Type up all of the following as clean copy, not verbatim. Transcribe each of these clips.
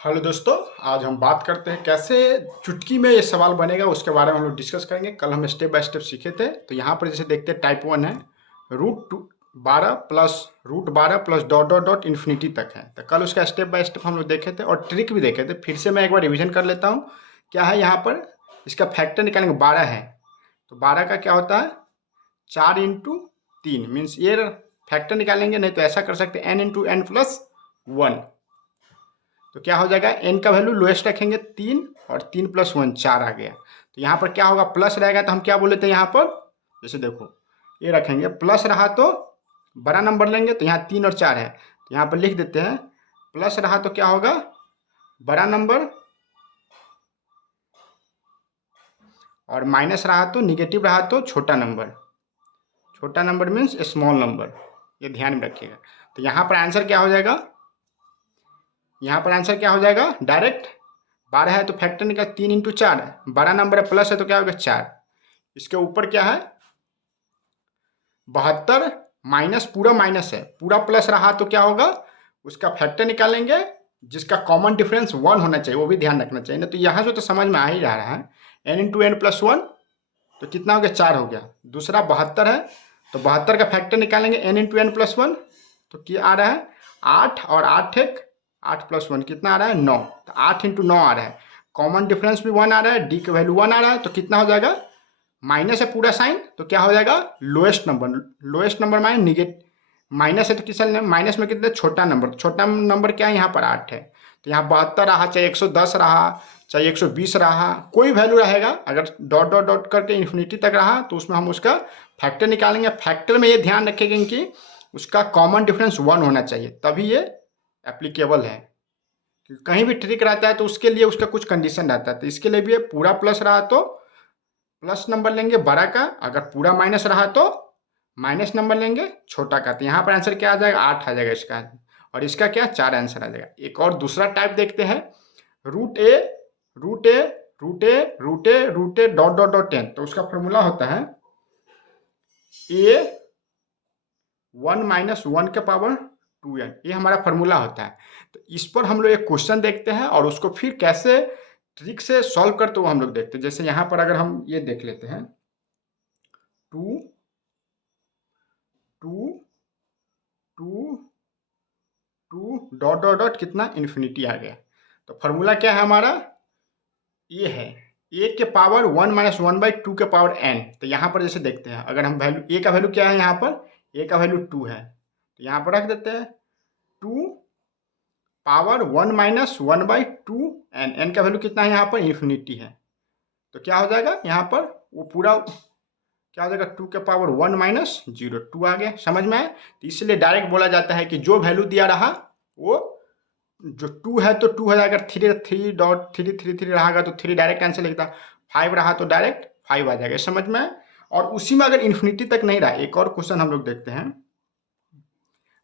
Hello दोस्तों, आज हम बात करते हैं कैसे चुटकी में ये सवाल बनेगा। उसके बारे में हम लोग डिस्कस करेंगे। कल हम स्टेप बाय स्टेप सीखे थे। तो यहाँ पर जैसे देखते हैं टाइप 1 है, root two 12 plus root 12 plus dot dot dot infinity तक है। तो कल उसका स्टेप बाय स्टेप हम लोग देखे थे और ट्रिक भी देखे थे। फिर से मैं एक बार रिविजन कर लेता हूँ। क्या है यहाँ पर, इसका फैक्टर निकालेंगे 12 है। तो 12 का क्या होता है 4 इंटू 3 मीन्स ये फैक्टर निकालेंगे। नहीं तो ऐसा कर सकते हैं n इंटू एन प्लस 1। तो क्या हो जाएगा, एन का वैल्यू लोएस्ट रखेंगे 3 और 3 प्लस 1 4 आ गया। तो यहाँ पर क्या होगा, प्लस रहेगा तो हम क्या बोले थे यहाँ पर, जैसे देखो ये रखेंगे प्लस रहा तो बड़ा नंबर लेंगे। तो यहाँ 3 और 4 है तो यहाँ पर लिख देते हैं प्लस रहा तो क्या होगा बड़ा नंबर, और माइनस रहा तो निगेटिव रहा तो छोटा नंबर। छोटा नंबर मीन्स स्मॉल नंबर, ये ध्यान में रखिएगा। तो यहाँ पर आंसर क्या हो जाएगा, यहाँ पर आंसर क्या हो जाएगा, डायरेक्ट 12 है तो फैक्टर निकाल 3 इंटू 4 है, बड़ा नंबर है प्लस है तो क्या होगा 4। इसके ऊपर क्या है 72 माइनस पूरा माइनस है, पूरा प्लस रहा तो क्या होगा उसका फैक्टर निकालेंगे जिसका कॉमन डिफरेंस 1 होना चाहिए, वो भी ध्यान रखना चाहिए ना। तो यहाँ से तो समझ में आ ही रहा है n इंटू एन प्लस 1 तो कितना हो गया 4 हो गया। दूसरा 72 है तो 72 का फैक्टर निकालेंगे n इंटू एन प्लस 1 तो क्या आ रहा है 8 और 8 एक 8 प्लस 1 कितना आ रहा है 9। तो 8 इंटू 9 आ रहा है, कॉमन डिफरेंस भी 1 आ रहा है, डी का वैल्यू 1 आ रहा है। तो कितना हो जाएगा, माइनस है पूरा साइन तो क्या हो जाएगा lowest number. Lowest number minus negative, minus है तो किस माइनस में कितना छोटा नंबर। छोटा नंबर क्या है यहाँ पर 8 है। तो यहाँ 72 रहा चाहे 110 रहा चाहे 120 रहा, कोई वैल्यू रहेगा, अगर डॉट डॉट डॉट करके इन्फिनिटी तक रहा तो उसमें हम उसका फैक्टर निकालेंगे। फैक्टर में ये ध्यान रखेंगे कि उसका कॉमन डिफरेंस 1 होना चाहिए, तभी ये एप्लीकेबल है। कहीं भी ट्रिक रहता है तो उसके लिए उसका कुछ कंडीशन रहता है। तो इसके लिए भी पूरा प्लस रहा तो प्लस नंबर लेंगे बड़ा का, अगर पूरा माइनस रहा तो माइनस नंबर लेंगे छोटा का। तो यहाँ पर आंसर क्या आ जाएगा 8 आ जाएगा इसका, और इसका क्या 4 आंसर आ जाएगा। एक और दूसरा टाइप देखते हैं, root A root A root A root A root A dot dot dot 10। तो उसका फॉर्मूला होता है ए 1 माइनस 1 के पावर 2n, ये हमारा फॉर्मूला होता है। तो इस पर हम लोग एक क्वेश्चन देखते हैं और उसको फिर कैसे ट्रिक से सॉल्व करते वो हम लोग देखते हैं। जैसे यहाँ पर अगर हम ये देख लेते हैं 2 2 2 2 डॉट डॉट डॉट कितना इन्फिनिटी आ गया। तो फॉर्मूला क्या है हमारा, ये है ए के पावर 1 माइनस 1 बाई 2 के पावर n। तो यहाँ पर जैसे देखते हैं, अगर हम वैल्यू ए का वैल्यू क्या है, यहाँ पर ए का वैल्यू 2 है तो यहाँ पर रख देते हैं 2 power 1 minus 1 by 2 N, N का वैल्यू कितना है यहाँ पर इन्फिनिटी है। तो क्या हो जाएगा यहाँ पर वो पूरा क्या हो जाएगा 2 के पावर 1 माइनस 0 2 आ गया, समझ में आया। तो इसलिए डायरेक्ट बोला जाता है कि जो वैल्यू दिया रहा वो जो 2 है तो 2 हो जाएगा, 3.333 रहेगा तो 3 डायरेक्ट आंसर लिखता, 5 रहा तो डायरेक्ट 5 आ जाएगा, समझ में। और उसी में अगर इन्फिनिटी तक नहीं रहा, एक और क्वेश्चन हम लोग देखते हैं।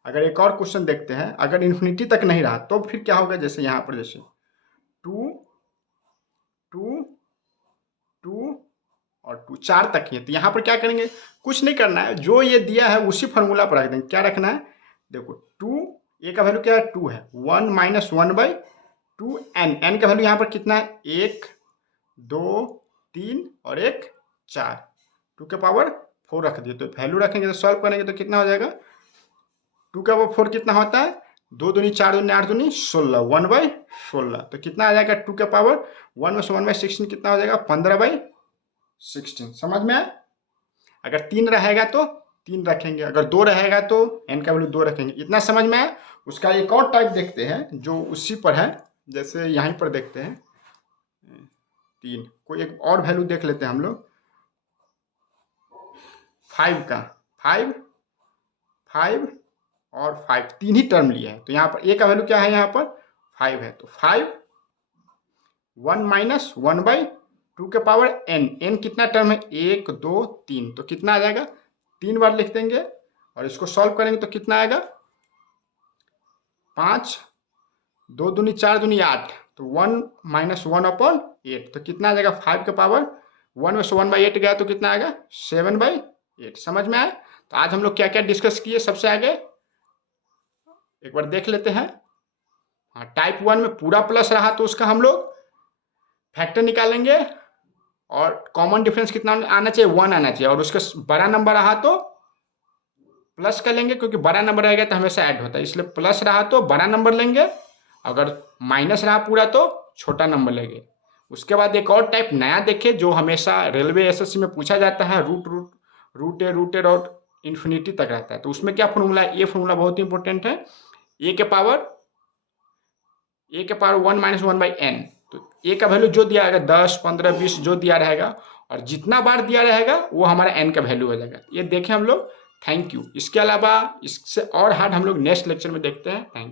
अगर एक और क्वेश्चन देखते हैं, अगर इन्फिनिटी तक नहीं रहा तो फिर क्या होगा, जैसे यहाँ पर जैसे 2 2 2 और 2 4 तक ही है। तो यहाँ पर क्या करेंगे, कुछ नहीं करना है, जो ये दिया है उसी फार्मूला पर रख देंगे। क्या रखना है, देखो 2 ए का वैल्यू क्या है 2 है, 1 माइनस 1 बाई 2 एन, एन का वैल्यू यहाँ पर कितना है 1 2 3 और 1 4, 2 के पावर 4 रख दिए। तो वैल्यू रखेंगे तो सॉल्व करेंगे तो कितना हो जाएगा 2 का पावर 4 कितना होता है 2 दूनी 4 दूनी 8 दूनी 16, 1 बाई 16। तो कितना आ जाएगा 2 के पावर 1 में से 1 बाई 16 कितना हो जाएगा 15 बाई 16, समझ में आया। अगर 3 रहेगा तो 3 रखेंगे, अगर 2 रहेगा तो n का वैल्यू 2 रखेंगे, इतना समझ में आया। उसका एक और टाइप देखते हैं जो उसी पर है, जैसे यहीं पर देखते हैं 3, कोई एक और वैल्यू देख लेते हैं हम लोग 5 का, 5 5 और 5 तीन ही टर्म लिया है। तो यहाँ पर ए का वैल्यू क्या है यहाँ पर 5 है, तो 5 1 माइनस 1 बाई 2 के पावर n, n कितना टर्म है 1 2 3, तो कितना आ जाएगा 3 बार लिख देंगे और इसको सॉल्व करेंगे तो कितना आएगा 5 2 दूनी 4 दूनी 8, तो 1 माइनस 1 अपॉन 8, तो कितना आ जाएगा 5 के पावर 1 में से 1 बाई 8 गया तो कितना आएगा 7 बाई 8, समझ में आया। तो आज हम लोग क्या क्या डिस्कस किए सबसे आगे एक बार देख लेते हैं। हाँ, टाइप 1 में पूरा प्लस रहा तो उसका हम लोग फैक्टर निकालेंगे और कॉमन डिफरेंस कितना आना चाहिए, 1 आना चाहिए, और उसका बड़ा नंबर रहा तो प्लस कर लेंगे, क्योंकि बड़ा नंबर रहेगा तो हमेशा ऐड होता है, इसलिए प्लस रहा तो बड़ा नंबर लेंगे, अगर माइनस रहा पूरा तो छोटा नंबर लेंगे। उसके बाद एक और टाइप नया देखिए जो हमेशा रेलवे एसएससी में पूछा जाता है, रूटेड और इन्फिनिटी तक रहता है। तो उसमें क्या फॉर्मूला है, ये फॉर्मूला बहुत इंपॉर्टेंट है, ए के पावर 1 माइनस 1/n। तो ए का वैल्यू जो दिया रहेगा 10, 15, 20 जो दिया रहेगा, और जितना बार दिया रहेगा वो हमारा n का वैल्यू हो जाएगा। ये देखें हम लोग। Thank you. इसके अलावा इससे और हार्ड हम लोग नेक्स्ट लेक्चर में देखते हैं। Thank you.